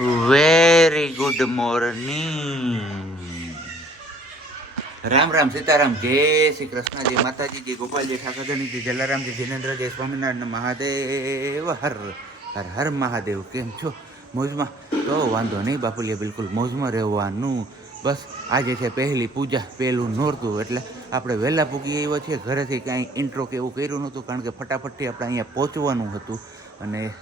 Very good morning Ram Ram Sitaram, જય શ્રી કૃષ્ણ, જય માતાજી, જય ગોપાલજી ઠાકોરજી જય જલારામજી જિનેન્દ્ર, જય સ્વામિનારાયણ, મહાદેવ, હર હર હર મહાદેવ. કેમ છો? મોજમાં? તો વાંધો નહીં બાપુલિયા, બિલકુલ મોજમાં રહેવાનું. બસ, આજે છે પહેલી પૂજા, પહેલું નોરતું. એટલે આપણે વહેલા પૂગી આવ્યા છીએ. ઘરેથી કાંઈ ઇન્ટ્રો કે એવું કર્યું નહોતું, કારણ કે ફટાફટથી આપણે અહીંયા પહોંચવાનું હતું. અને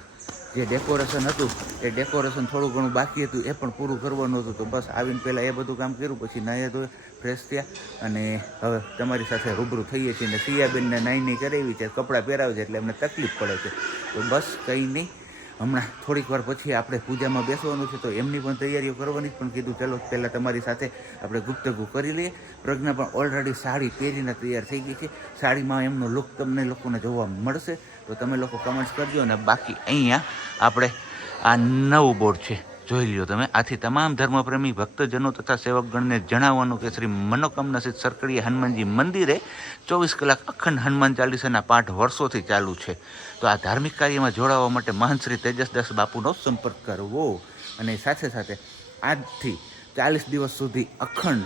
જે ડેકોરેશન હતું, એ ડેકોરેશન થોડું ઘણું બાકી હતું, એ પણ પૂરું કરવાનું હતું. તો બસ આવીને પહેલાં એ બધું કામ કર્યું, પછી નાહ્યા ધોયા ફ્રેશ થયા. અને હવે તમારી સાથે રૂબરૂ થઈએ છીએ ને સિયાબેનને નાઈ નહીં કરાવી છે, કપડાં પહેરાવે છે, એટલે એમને તકલીફ પડે છે. તો બસ કંઈ નહીં. હમણાં થોડીક વાર પછી આપણે પૂજામાં બેસવાનું છે, તો એમની પણ તૈયારીઓ કરવાની જ પણ કીધું, ચાલો, પહેલાં તમારી સાથે આપણે ગુપ્તગુ કરી લઈએ. પ્રજ્ઞા પણ ઓલરેડી સાડી પહેરીને તૈયાર થઈ ગઈ છે. સાડીમાં એમનો લુક તમને લોકોને જોવા મળશે. તો તમે લોકો કમેન્ટ્સ કરજો અને બાકી અહીંયા આપણે આ નવું બોર્ડ છે. જોઈ લ્યો તમે. આથી તમામ ધર્મપ્રેમી ભક્તજનો તથા સેવકગણને જણાવવાનું કે શ્રી મનોકામના સિદ્ધ સરકડીયા હનુમાનજી મંદિરે ચોવીસ કલાક અખંડ હનુમાન ચાલીસાના પાઠ વર્ષોથી ચાલુ છે. તો આ ધાર્મિક કાર્યમાં જોડાવા માટે મહંત શ્રી તેજસદાસ બાપુનો સંપર્ક કરવો. અને સાથે સાથે આજથી ચાલીસ દિવસ સુધી અખંડ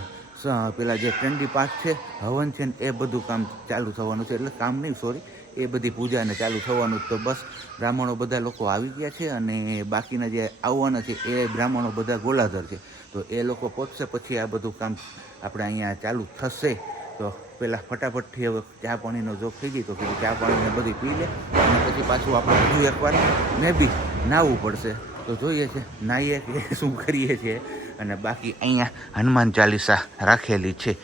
પેલા જે ચંડી પાઠ છે, હવન છે ને એ બધું કામ ચાલુ થવાનું છે. એટલે કામ નહીં સોરી એ બધી પૂજાને ચાલુ થવાનું તો બસ. બ્રાહ્મણો બધા લોકો આવી ગયા છે અને બાકીના જે આવવાના છે એ બ્રાહ્મણો બધા ગોળાધર છે. તો એ લોકો પહોંચશે પછી આ બધું કામ આપણે અહીંયા ચાલુ થશે. તો પહેલાં ફટાફટથી હવે ચા પાણીનો જોગ થઈ ગઈ તો કીધું ચા પાણીને બધી પી લે. અને પછી પાછું આપણે હજુ એકવાર ને બી નાહવું પડશે. તો જોઈએ છે નાહીએ કે શું કરીએ છીએ. અને બાકી અહીંયા હનુમાન ચાલીસા રાખેલી છે.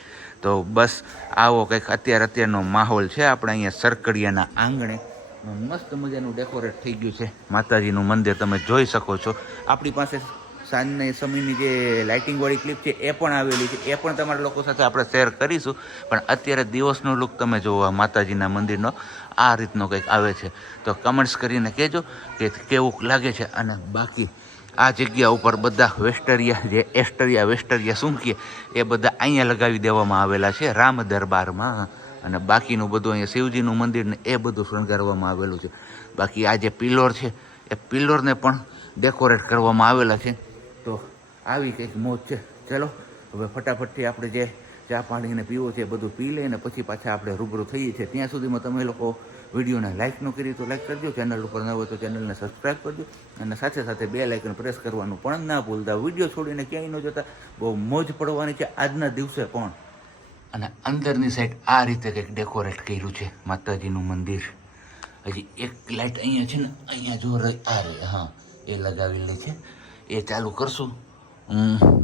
તો બસ આવો કંઈક અત્યારે અત્યારનો માહોલ છે. આપણે અહીંયા સરકડિયાના આંગણે મસ્ત મજાનું ડેકોરેટ થઈ ગયું છે. માતાજીનું મંદિર તમે જોઈ શકો છો. આપણી પાસે સાંજના સમયની જે લાઇટિંગવાળી ક્લિપ છે એ પણ આવેલી છે. એ પણ તમારા લોકો સાથે આપણે શેર કરીશું. પણ અત્યારે દિવસનો લુક તમે જોવો માતાજીના મંદિરનો, આ રીતનો કંઈક આવે છે. તો કમેન્ટ્સ કરીને કહેજો કે કેવું લાગે છે અને બાકી આ જગ્યા ઉપર બધા વેસ્ટરિયા જે એસ્ટરિયા, વેસ્ટરિયા શું કહે એ બધા અહીંયા લગાવી દેવામાં આવેલા છે રામ દરબારમાં. અને બાકીનું બધું અહીંયા શિવજીનું મંદિર ને એ બધું શણગારવામાં આવેલું છે. બાકી આ જે પિલોર છે, એ પિલોરને પણ ડેકોરેટ કરવામાં આવેલા છે. તો આવી કંઈક મોજ છે. ચલો, હવે ફટાફટથી આપણે જે ચા પાણીને પીવો છે બધું પી લઈએ ને પછી પાછા આપણે રૂબરૂ થઈએ છીએ. ત્યાં સુધીમાં તમે લોકો વિડીયોને લાઇક ન કરી તો લાઇક કરજો ચેનલ ઉપર ન હોય તો ચેનલને સબસ્ક્રાઈબ કરજો અને સાથે સાથે બે લાઇકન પ્રેસ કરવાનું પણ ના ભૂલતા. વીડિયો છોડીને ક્યાંય ન જોતા, બહુ મોજ પડવાની છે આજના દિવસે પણ. અને અંદરની સાઈડ આ રીતે કંઈક ડેકોરેટ કર્યું છે માતાજીનું મંદિર. હજી એક લાઇટ અહીંયા છે ને, અહીંયા જો આ રે હા, એ લગાવેલી છે. એ ચાલુ કરશું.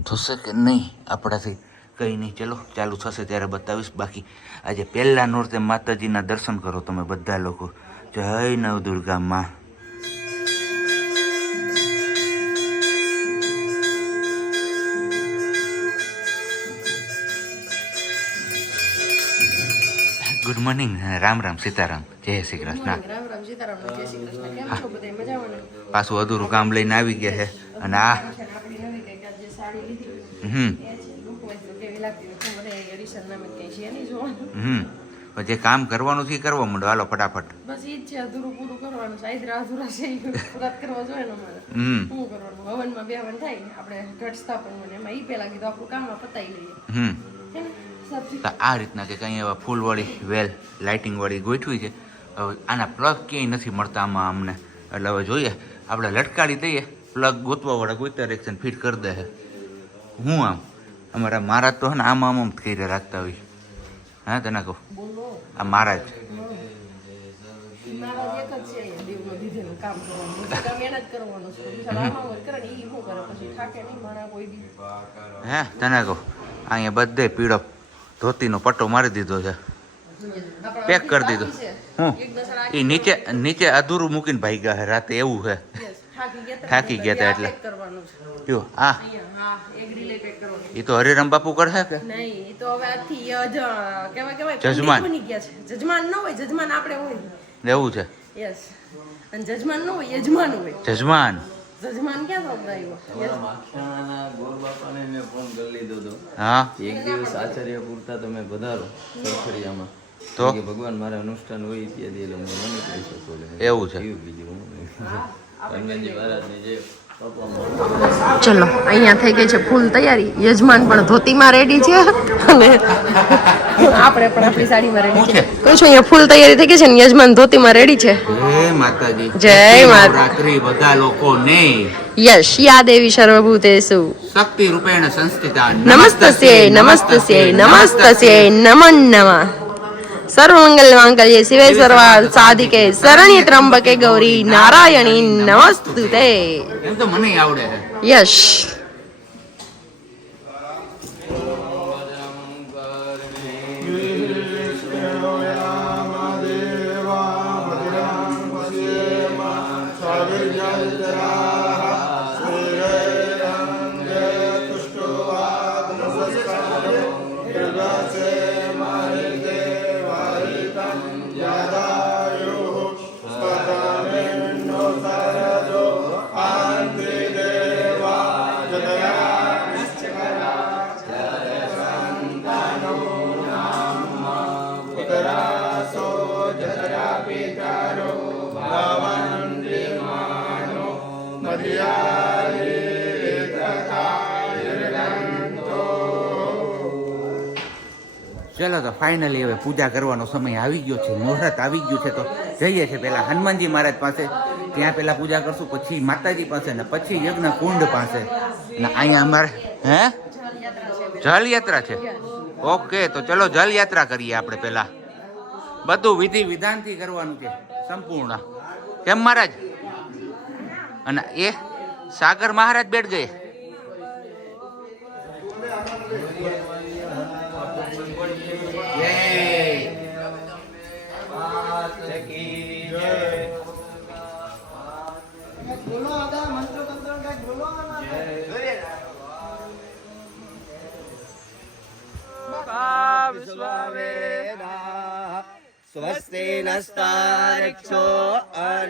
થશે કે નહીં? આપણાથી કંઈ નહીં. ચલો ચાલુ થશે ત્યારે બતાવીશ. બાકી આજે પહેલા નોરતે માતાજીના દર્શન કરો તમે બધા લોકો. જય નવ દુર્ગા માં ગુડ મોર્નિંગ રામ રામ સીતારામ. જય શ્રી કૃષ્ણ? પાછું અધૂરું કામ લઈને આવી ગયા છે. અને આ હમ એ છે લોકોએ કીધું કેવી લાગતી હોય. તો મને એડિશન નામે કંઈ છે નહીં જોવાનું હમ. જે કામ કરવાનું છે એ કરવા માંડો. હાલો ફટાફટ. બસ એ જ છે અધૂરું પૂરું કરવાનું છે. આઈદરા અધૂરા છે પૂરા કરવા જોઈએ ને અમારે. હમ. શું કરવાનું? હવનમાં બે હવન થાય આપણે ઘટ સ્થાપન ને એમાં ઈ પહેલા કીધું આપણું કામ આ પતાવી લઈએ. હમ. આ રીતના કે કંઈ એવા ફૂલવાળી વેલ લાઇટિંગવાળી ગોઠવી છે. હવે આના પ્લગ ક્યાંય નથી મળતા આમાં અમને. એટલે હવે જોઈએ. આપણે લટકાડી દઈએ. પ્લગ ગોતવાવાળા ગોતતા રહેશે ને ફિટ કરી દે છે હું આમ. અમારા મારા તો હે ને આમ આમ આમ થઈ રાખતા હોય. હા તને કહું? આ મારા જ. હે તને કહું? અહીંયા બધે પીળો ધોતીનો પટ્ટો મારી દીધો છે. પેક કરી દીધો. હું? એ નીચે નીચે અધૂરું મૂકીને ભાઈ ગયા રાતે એવું છે. થાકી ગયા તા. થાકી ગયા તા એટલે. જો આ એ તો હરિરામ બાપુ કરશે કે? નહીં તો હવે જજમાન. બની ગયા છે. જજમાન ન હોય જજમાન આપણે હોય. એવું છે? યસ અને જજમાન ન હોય યજમાન હોય. જજમાન. જજમાન ક્યાં શબ્દ આવ્યો? યસ. માખણાના ગોર બાપાને મેં ફોન કરી લીધો હતો હા. એક દિવસ આચાર્ય પૂરતા તમે વધારો સરખડિયામાં તો? કે ભગવાન મારા અનુષ્ઠાન હોય ત્યાં એટલે હું નીકળી શકું એવું છે. બીજું ચલો અહીંયા થઈ ગઈ છે ફૂલ તૈયારી. યજમાન પણ ધોતીમાં રેડી છે અને આપણે પણ આપણી સાડીમાં રેડી છે. કહું છું અહીંયા ફૂલ તૈયારી થઈ ગઈ છે ને યજમાન ધોતીમાં રેડી છે. જય માતાજી જય માતા- નવરાત્રી બધા લોકોને. યશ યા દેવી સર્વભૂતેષુ શક્તિ રૂપેણ સંસ્થિતા નમસ્તસ્ય નમસ્તસ્ય નમસ્તસ્ય નમન નમઃ. સર્વમંગલ માંગલ્ય શિવે સર્વાર્થ સાધિકે શરણ્ય ત્રંબકે ગૌરી નારાયણી નમસ્તુ તો મને આવડે યશ ચલો તો ફાઇનલી હવે પૂજા કરવાનો સમય આવી ગયો છે, મુહૂર્ત આવી ગયું છે તો જઈએ છે પહેલાં હનુમાનજી મહારાજ પાસે. ત્યાં પહેલાં પૂજા કરશું, પછી માતાજી પાસે ને પછી યજ્ઞ કુંડ પાસે. ને અહીંયા અમારે, હે? જલયાત્રા છે. ઓકે, તો ચલો જલયાત્રા કરીએ આપણે પહેલાં. બધું વિધિ વિધાનથી કરવાનું છે, સંપૂર્ણ. કેમ મહારાજ? અને એ સાગર મહારાજ બેઠ ગયે. स्वस्ति नस्तारक्षो ઓમ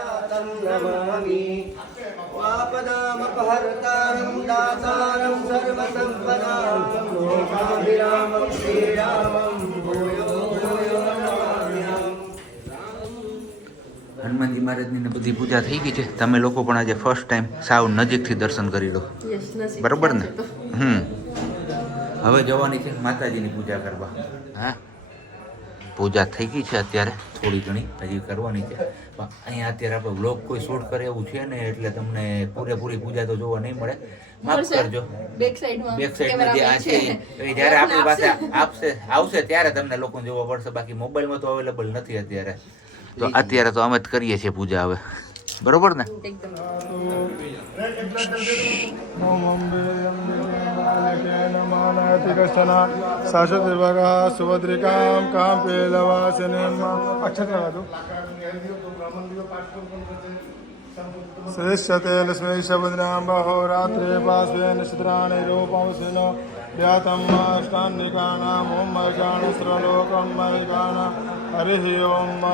નમામિ नमामि पापदामपहर्तारं दातारं सर्वसम्पदां लोकाभिरामं નમામ્યહં હનુમાનજી મહારાજની ને બધી પૂજા થઈ ગઈ છે. તમે લોકો પણ આજે ફર્સ્ટ ટાઈમ સાવ નજીકથી દર્શન કરી લો. બરોબર ને? હમ. હવે જવાની છે માતાજીની પૂજા કરવા. હા. પૂજા થઈ ગઈ છે અત્યારે. થોડી ઘણી હજી કરવાની છે. પણ અહીંયા અત્યારે આપણે બ્લોગ કોઈ શૂટ કરે એવું છે ને એટલે તમને પૂરેપૂરી પૂજા તો જોવા નહીં મળે. માફ કરજો. બેક સાઈડમાં બેક સાઈડમાં જે આ છે એ જ્યારે આપણી પાસે આપશે. આવશે ત્યારે તમને લોકોને જોવા પડશે બાકી મોબાઈલમાં તો અવેલેબલ નથી અત્યારે. તો અત્યારે તો અમે જ કરીએ છીએ પૂજા હવે. बरोबर ना शाश्वत विभाग सुभद्रिका काम पेलवासिनी अक्षत्र श्रेष्ठते लक्ष्मी शबदनाम बहोरात्रे पास्वे नक्षत्राणि रूपंसिन ध्यातं अष्टान्निकानाम् ॐ मर्गाण स्रलोकं मर्गाण हरिः ओम्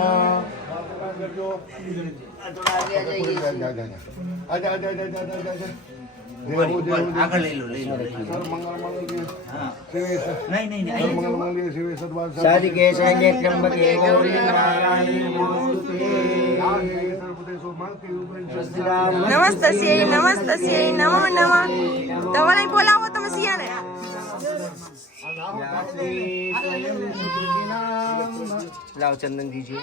નમસ્તસ્ય નમો નમઃ. તમારે બોલાવો તમે સિયાને લાવ ચંદન દીજીએ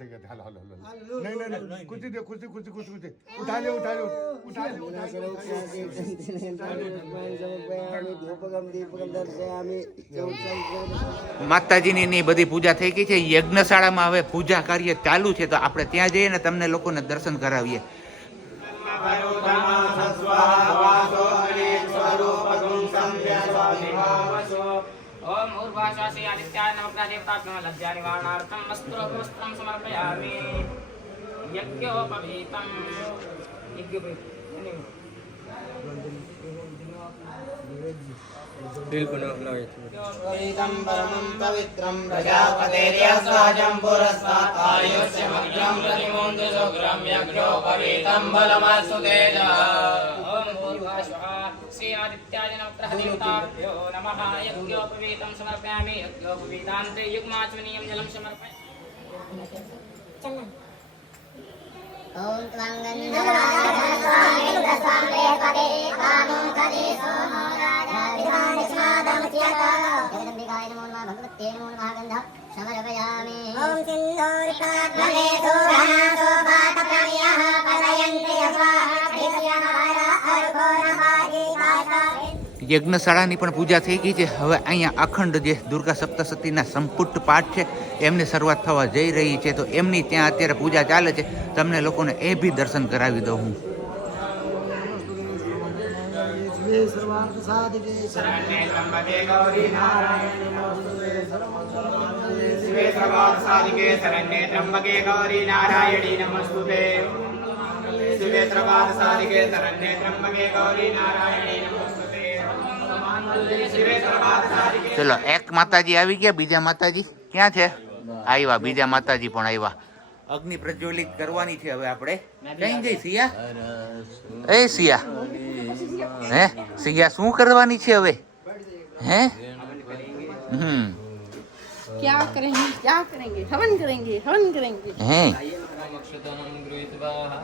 ગયા થઈ ગયા હાલો હાલો હાલો. નહીં નહીં નહીં. ખુશી દે ખુશી ખુશી ખુશી ખુશી ઉઠા લે ઉઠા લે ઉઠા લે ઉઠા લે ધૂપગમ માતાજીની ની બધી પૂજા થઈ ગઈ છે. યજ્ઞશાળામાં હવે પૂજા કાર્ય ચાલુ છે. તો આપણે ત્યાં જઈએ ને તમને લોકોને દર્શન કરાવીએ. पापाग्नलज्जानिवारणार्थं वस्त्रोपवस्त्रं समर्पयामि यज्ञोपवीतं यज्ञोपवीतं परमं पवित्रं प्रजापतेर्यस्वाजं पुरस्तात्तायुष्यमग्रं प्रतिमोन्दुसुग्रं यज्ञोपवीतं बलमस्तु तेजः श्री आदित्याय नमग्रह देवताभ्यो नमः यज्ञोपवीतं समर्पयामि यज्ञोपवीतान्ते युग्माचमनीयं जलं समर्पयामि ॐ त्वं गन्धर्वाणस्वामे पदे कामो कदे सोमो राजा विधानस्मादमुच्यत जगदम्बिकाय नमो नमः भगवत्यै नमो नमः गन्धः समर्पयामि ॐ सिन्धूर्कात्मने सुरनासो पातप्रणयः पदयन्ति યજ્ઞશાળાની પણ પૂજા થઈ ગઈ છે હવે અહીંયા અખંડ જે દુર્ગા સપ્તસતીના સંપુટ પાઠ છે એમની શરૂઆત થવા જઈ રહી છે તો એમની ત્યાં અત્યારે પૂજા ચાલે છે તમને લોકોને એ બી દર્શન કરાવી દઉં હું शिवे सर्वार्थसाधिके शरण्ये त्र्यम्बके गौरी नारायणी नमस्तुते शिवे सर्वार्थसाधिके शरण्ये त्र्यम्बके गौरी नारायणी नमस्तुते शिवे सर्वार्थसाधिके ચલો એક માતાજી આવી ગયા બીજા માતાજી ક્યાં છે આવ્યા બીજા માતાજી પણ આવ્યા અગ્નિ પ્રજ્વલિત કરવાની છે હવે આપણે કઈ ગઈ સિયા એ સિયા હે સિયા શું કરવાની છે હવે હે હમ क्या करेंगे क्या करेंगे हवन करेंगे हवन करेंगे હે अक्षतनं गृहीत्वा हाँ,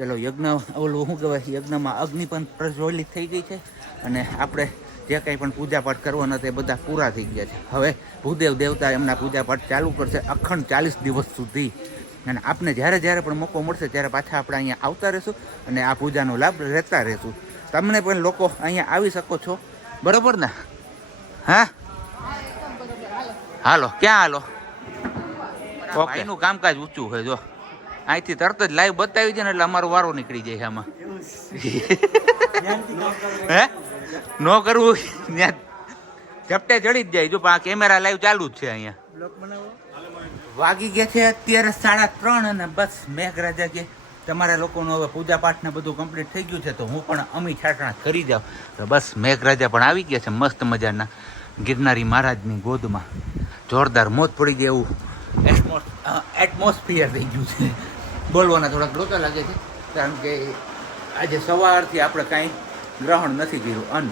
ચલો યજ્ઞ ઓલું શું કહેવાય યજ્ઞમાં અગ્નિ પણ પ્રજ્વલિત થઈ ગઈ છે અને આપણે જે કાંઈ પણ પૂજાપાઠ કરવાના તે એ બધા પૂરા થઈ ગયા છે. હવે ભૂદેવ દેવતા એમના પૂજાપાઠ ચાલુ કરશે અખંડ ચાલીસ દિવસ સુધી. અને આપને જ્યારે જ્યારે પણ મોકો મળશે ત્યારે પાછા આપણે અહીંયા આવતા રહીશું અને આ પૂજાનો લાભ લેતા રહીશું. તમને પણ લોકો અહીંયા આવી શકો છો. બરોબર ને? હા? હાલો ક્યાં હાલો? ભાઈનું કામકાજ ઊંચું છે જો. અહીંથી તરત જ લાઈવ બતાવી દે ને એટલે અમારો વારો નીકળી જાય આમાં. હે? ન કરવું ત્યાં ઝપટે ચડી જ જાય. જો આ કેમેરા લાઈવ ચાલુ જ છે અહીંયા. વાગી ગયા છે અત્યારે સાડા ત્રણ અને બસ મેઘરાજા કે તમારા લોકોનું હવે પૂજા પાઠ ને બધું કમ્પ્લીટ થઈ ગયું છે તો હું પણ અમી છાટણા કરી જાઉં. તો બસ મેઘરાજા પણ આવી ગયા છે મસ્ત મજાના ગિરનારી મહારાજની ગોદમાં. જોરદાર મોત પડી જાય એવું એટમોસ્ફિયર થઈ ગયું છે. બોલવાના થોડાક લોચા લાગે છે, કારણ કે આજે સવારથી આપણે કાંઈ ગ્રહણ નથી કર્યું. અન્ન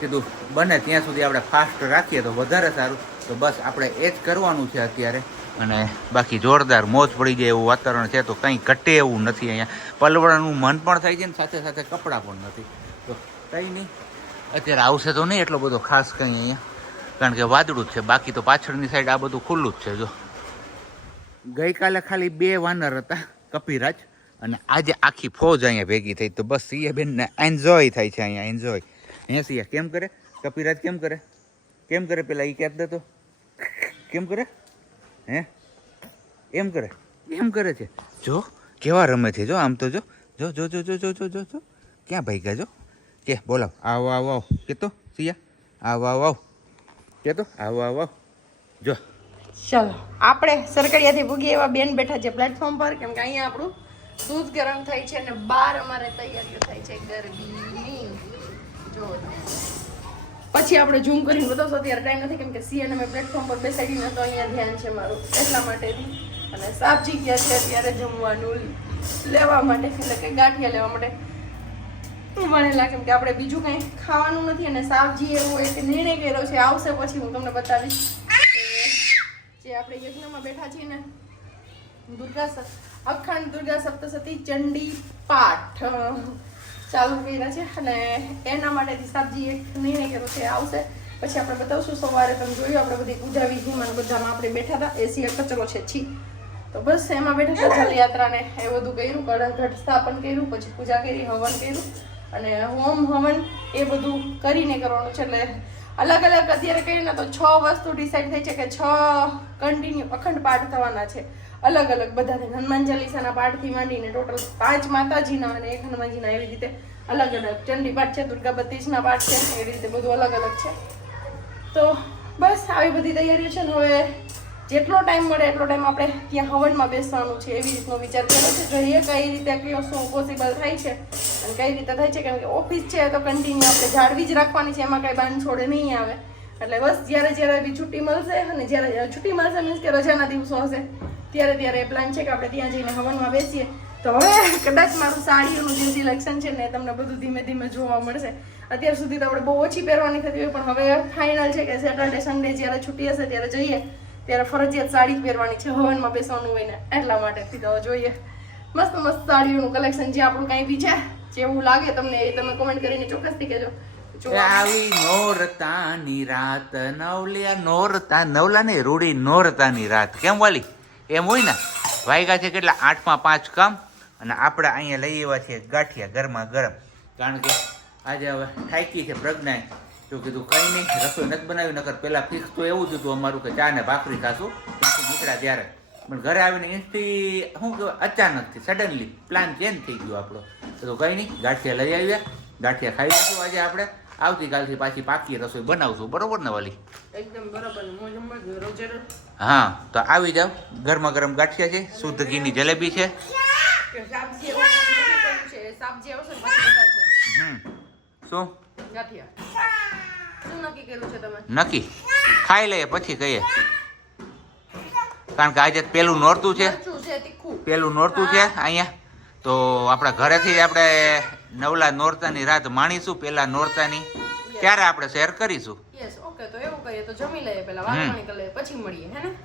કીધું, બને ત્યાં સુધી આપણે ફાસ્ટ રાખીએ તો વધારે સારું. તો બસ આપણે એ જ કરવાનું છે અત્યારે. અને બાકી જોરદાર મોજ પડી જાય એવું વાતાવરણ છે તો કંઈ ઘટે એવું નથી અહીંયા. પલવડાનું મન પણ થાય છે ને સાથે સાથે કપડાં પણ નથી. તો કંઈ નહીં. અત્યારે આવશે તો નહીં એટલો બધો ખાસ કંઈ અહીંયા. કારણ કે વાદળું જ છે. બાકી તો પાછળની સાઈડ આ બધું ખુલ્લું જ છે, જો. ગઈકાલે ખાલી બે વાનર હતા, કપિરાજ અને આજે આખી ફોજ અહીંયા ભેગી થઈ. તો બસ સિયા બેનને એન્જોય થાય છે અહીંયા એન્જોય હે સિયા, કેમ કરે? કપિરાજ કેમ કરે? કેમ કરે પેલા એ કહેતા દેતો કેમ કરે? હે? એમ કરે? એમ કરે છે? જો, કેવા રમે છે, જો, આમ તો જો. જો જો જો જો જો જો જો જો. ક્યાં ભાઈ જો? કે, બોલાવ. આવો આવો આવો. કેતો? સિયા? આવો આવો આવો. કેતો? આવો આવો આવો. જો. ચાલો, આપણે સરકડિયાથી ભૂગી એવા બેન બેઠા છે પ્લેટફોર્મ પર, કેમ કે અહીંયા આપણું દૂધ ગરમ થાય છે અને બહાર અમારે તૈયારીઓ થાય છે ગરબીની જો. પછી આપણે ઝૂમ કરીને બતાવશો, અત્યારે ટાઈમ નથી, કેમ કે સીએન અમે પ્લેટફોર્મ પર બેસાડી તો અહીંયા ધ્યાન છે મારું, એટલા માટેથી. અને સાબજી ગયા છે અત્યારે જમવાનું લેવા માટે, એટલે કે ગાંઠિયા લેવા માટે. ભણેલા, કેમ કે આપણે બીજું કંઈ ખાવાનું નથી અને સાબજી એવો એક નિર્ણય કર્યો છે, આવશે પછી હું તમને બતાવીશ. જે આપણે યજ્ઞમાં બેઠા છીએ ને દુર્ગા અખંડ દુર્ગા સપ્તસતી ચંડી પાઠ, ચાલુ કર્યા છે. અને એના માટે સાબજી એક નિર્ણય કર્યો છે, આવશે. પછી આપણે બતાવશું, સવારે તમે જોયું, આપણે બધી પૂજા વિધિમાં બધામાં આપણે બેઠા હતા. એ સિવાય કચરો છે, છી. તો બસ એમાં બેઠા હતા, જલયાત્રાને એ બધું કર્યું ઘટ સ્થાપન કર્યું, પછી પૂજા કરી, હવન કર્યું. અને હોમ હવન એ બધું કરીને કરવાનું છે, એટલે અલગ અલગ અત્યારે કહીએ ને તો છ વસ્તુ ડિસાઈડ થઈ છે કે છ કન્ટિન્યુ અખંડ પાઠ થવાના છે. અલગ અલગ બધાને હનુમાન ચાલીસાના પાઠથી માંડીને ટોટલ પાંચ માતાજીના અને એક હનુમાનજીના એવી રીતે અલગ અલગ. ચંડી પાઠ છે, દુર્ગા પાઠ છે, એવી રીતે બધું અલગ અલગ છે. તો બસ આવી બધી તૈયારીઓ છે ને હવે જેટલો ટાઈમ મળે એટલો ટાઈમ આપણે ત્યાં હવનમાં બેસવાનું છે એવી રીતનો વિચાર કર્યો છે. જોઈએ કઈ રીતે કયો શું પોસિબલ થાય છે અને કઈ રીતે થાય છે? કેમ કે ઓફિસ છે તો કન્ટિન્યુ આપણે જાળવી જ રાખવાની છે, એમાં કાંઈ બાંધ છોડે નહીં આવે. એટલે બસ જ્યારે જ્યારે બી છુટ્ટી મળશે અને જ્યારે છુટ્ટી મળશે મીન્સ કે રજાના દિવસો હશે, ત્યારે ત્યારે પ્લાન છે કે આપણે ત્યાં જઈને હવનમાં બેસીએ. તો હવે કદાચ મારું સાડીઓનું જે સિલેક્શન છે ને એ તમને બધું ધીમે ધીમે જોવા મળશે. અત્યાર સુધી તો આપણે બહુ ઓછી પહેરવાની થતી હોય, પણ હવે ફાઇનલ છે કે સેટરડે સન્ડે જ્યારે છુટ્ટી હશે ત્યારે જઈએ. ત્યારે ફરજિયાત સાડી જ પહેરવાની છે, હવનમાં બેસવાનું હોય ને એટલા માટેથી તો જોઈએ. મસ્ત મસ્ત સાડીઓનું કલેક્શન જે આપણું કાંઈ બી છે, જેવું લાગે તમને એ તમે કોમેન્ટ કરીને ચોક્કસથી કહેજો. આવી નોરતાની રાત, નવલિયા નોરતા નવલા ને રૂડી નોરતાની રાત. કેમ વાલી? એમ હોય ને? વાયગા છે કેટલા? આઠમાં પાંચ કામ અને આપણે અહીંયા લઈ આવ્યા છીએ ગાંઠિયા ગરમા ગરમ. કારણ કે આજે હવે થાકી છે પ્રજ્ઞાએ. તો કીધું કંઈ નહીં રસોઈ નથી બનાવી નકર પહેલાં ફિક્સ તો એવું જ હતું અમારું કે ચા ને ભાખરી ખાશું ત્યાંથી નીકળ્યા ત્યારે. પણ ઘરે આવીને ઇન્સ્ટી શું કહેવાય અચાનકથી સડનલી પ્લાન ચેન્જ થઈ ગયો આપણો. તો કંઈ નહીં ગાંઠિયા લઈ આવ્યા ગાંઠિયા ખાઈ લઈશું આજે આપણે. આવતીકાલથી પાછી પાકી રસોઈ બનાવશું બરોબર ને વાલી? એકદમ બરાબર હા તો આવી જાવ ગરમા ગરમ ગાંઠિયા છે શુદ્ધ ઘીની જલેબી છે. શું? ગાંઠિયા. નક્કી ખાઈ લઈએ પછી કહીએ. કારણ કે આજે પેલું નોરતું છે. પેલું નોરતું છે અહીંયા. તો આપણા ઘરેથી આપણે નવલા નોરતાની રાત માણીશું પેલા નોરતાની. ત્યારે આપણે શેર કરીશું? ઓકે તો એવું કરીએ તો જમી લઈએ પેલા હમ. કરી લઈએ પછી મળીએ હે ને?